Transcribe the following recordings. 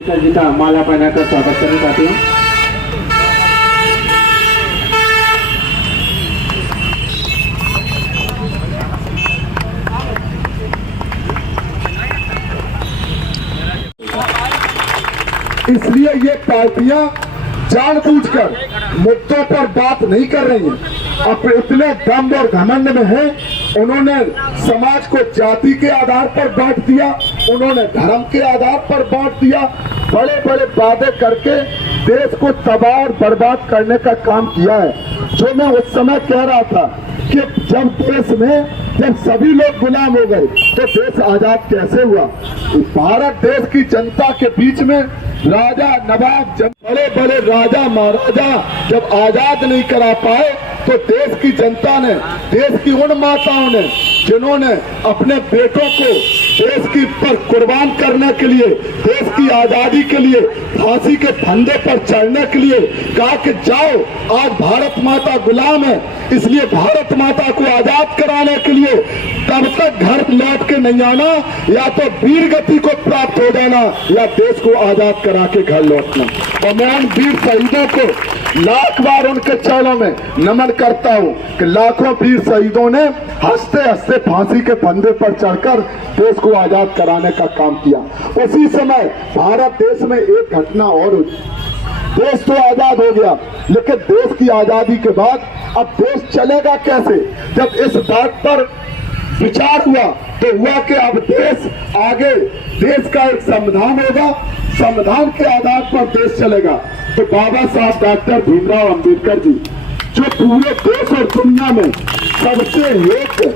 जी का माला पहनाकर स्वागत करना चाहती हूँ। इसलिए ये पार्टियां जानबूझकर मुद्दों पर बात नहीं कर रही हैं। अब इतने दम और घमंड में है, उन्होंने समाज को जाति के आधार पर बांट दिया, उन्होंने धर्म के आधार पर बांट दिया, बड़े बड़े वादे करके देश को तबाह और बर्बाद करने का काम किया है। जो मैं उस समय कह रहा था कि जब देश में जब सभी लोग गुलाम हो गए तो देश आजाद कैसे हुआ। भारत देश की जनता के बीच में राजा नवाब बड़े बड़े राजा महाराजा जब आजाद नहीं करा पाए तो देश की जनता ने, देश की उन माताओं ने जिन्होंने अपने बेटों को देश की पर कुर्बान करने के लिए, देश की आजादी के लिए फांसी के फंदे पर चढ़ने के लिए कहा कि जाओ, आज भारत माता गुलाम है, इसलिए भारत माता को आजाद कराने के लिए तब तक घर लौट के नहीं आना, या तो वीर गति को प्राप्त हो जाना या देश को आजाद करा के घर लौटना। और मैं उन वीर शहीदों को लाख बार उनके चरणों में नमन करता हूँ कि लाखों वीर शहीदों ने हंसते हंसते फांसी के फंदे पर चढ़कर देश को आजाद कराने का काम किया। उसी समय भारत देश में एक घटना और हुई। देश तो आजाद हो गया, लेकिन देश की आजादी के बाद अब देश चलेगा कैसे। जब इस बात पर विचार हुआ तो हुआ कि अब देश आगे, देश का एक संविधान होगा, संविधान के आधार पर देश चलेगा। तो बाबा साहब डॉक्टर भीमराव अंबेडकर जी, जो पूरे देश और दुनिया में सबसे योग्य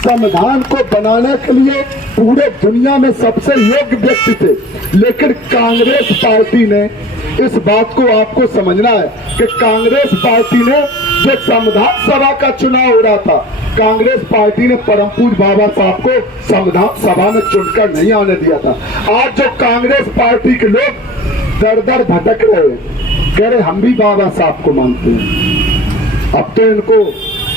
संविधान को बनाने के लिए पूरे दुनिया में सबसे योग्य व्यक्ति थे, लेकिन कांग्रेस पार्टी ने, इस बात को आपको समझना है कि कांग्रेस पार्टी ने, जो संविधान सभा का चुनाव हो रहा था, कांग्रेस पार्टी ने परम पूज्य बाबा साहब को संविधान सभा में चुनकर नहीं आने दिया था। आज जो कांग्रेस पार्टी के लोग दर दर भटक रहे हैं, कह रहे हम भी बाबा साहब को मानते हैं। अब तो इनको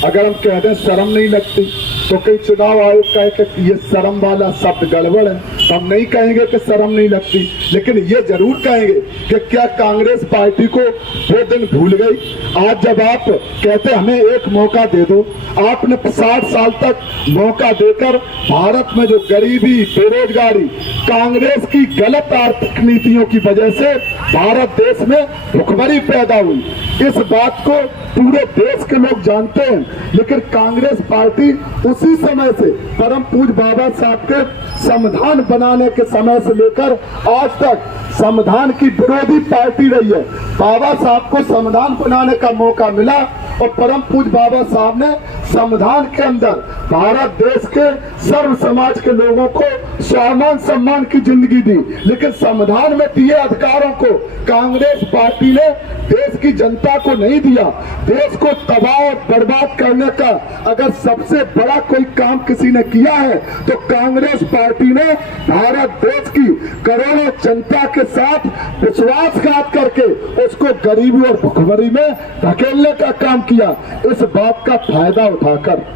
अगर हम कह दें शर्म नहीं लगती तो कई चुनाव आयोग कहे कि ये शर्म वाला शब्द गड़बड़ है, हम नहीं कहेंगे कि शर्म नहीं लगती, लेकिन ये जरूर कहेंगे कि क्या कांग्रेस पार्टी को वो दिन भूल गई। आज जब आप कहते हमें एक मौका दे दो, आपने 60 साल तक मौका देकर भारत में जो गरीबी, बेरोजगारी, कांग्रेस की गलत आर्थिक नीतियों की वजह से भारत देश में भुखमरी पैदा हुई, इस बात को पूरे देश के लोग जानते हैं। लेकिन कांग्रेस पार्टी उसी समय से परम पूज्य बाबा साहब के संविधान बनाने के समय से लेकर आज तक संविधान की विरोधी पार्टी रही है। बाबा साहब को संविधान बनाने का मौका मिला और परम पूज्य बाबा साहब ने संविधान के अंदर भारत देश के सर्व समाज के लोगों को स्वाभिमान सम्मान की जिंदगी दी, लेकिन संविधान में दिए अधिकारों को कांग्रेस पार्टी ने देश की जनता को नहीं दिया। देश को तबाह और बर्बाद करने का अगर सबसे बड़ा कोई काम किसी ने किया है तो कांग्रेस पार्टी ने भारत देश की करोड़ों जनता के साथ विश्वासघात करके उसको गरीबी और भुखमरी में धकेलने का काम किया। इस बात का फायदा उठाकर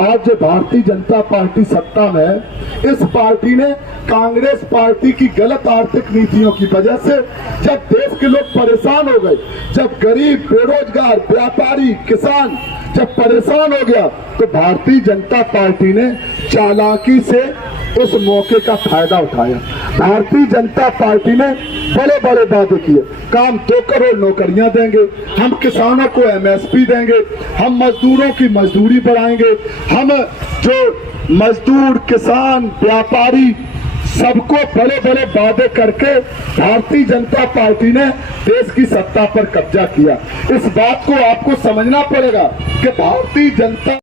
आज जो भारतीय जनता पार्टी सत्ता में है, इस पार्टी ने कांग्रेस पार्टी की गलत आर्थिक नीतियों की वजह से जब देश के लोग परेशान हो गए, जब गरीब, बेरोजगार, व्यापारी, किसान जब परेशान हो गया, तो भारतीय जनता पार्टी ने चालाकी से उस मौके का फायदा उठाया। भारतीय जनता पार्टी ने बड़े बड़े वादे किए, काम 2 करोड़ नौकरियां देंगे, हम किसानों को MSP देंगे, हम मजदूरों की मजदूरी बढ़ाएंगे, हम जो मजदूर, किसान, व्यापारी सबको बड़े बड़े वादे करके भारतीय जनता पार्टी ने देश की सत्ता पर कब्जा किया। इस बात को आपको समझना पड़ेगा कि भारतीय जनता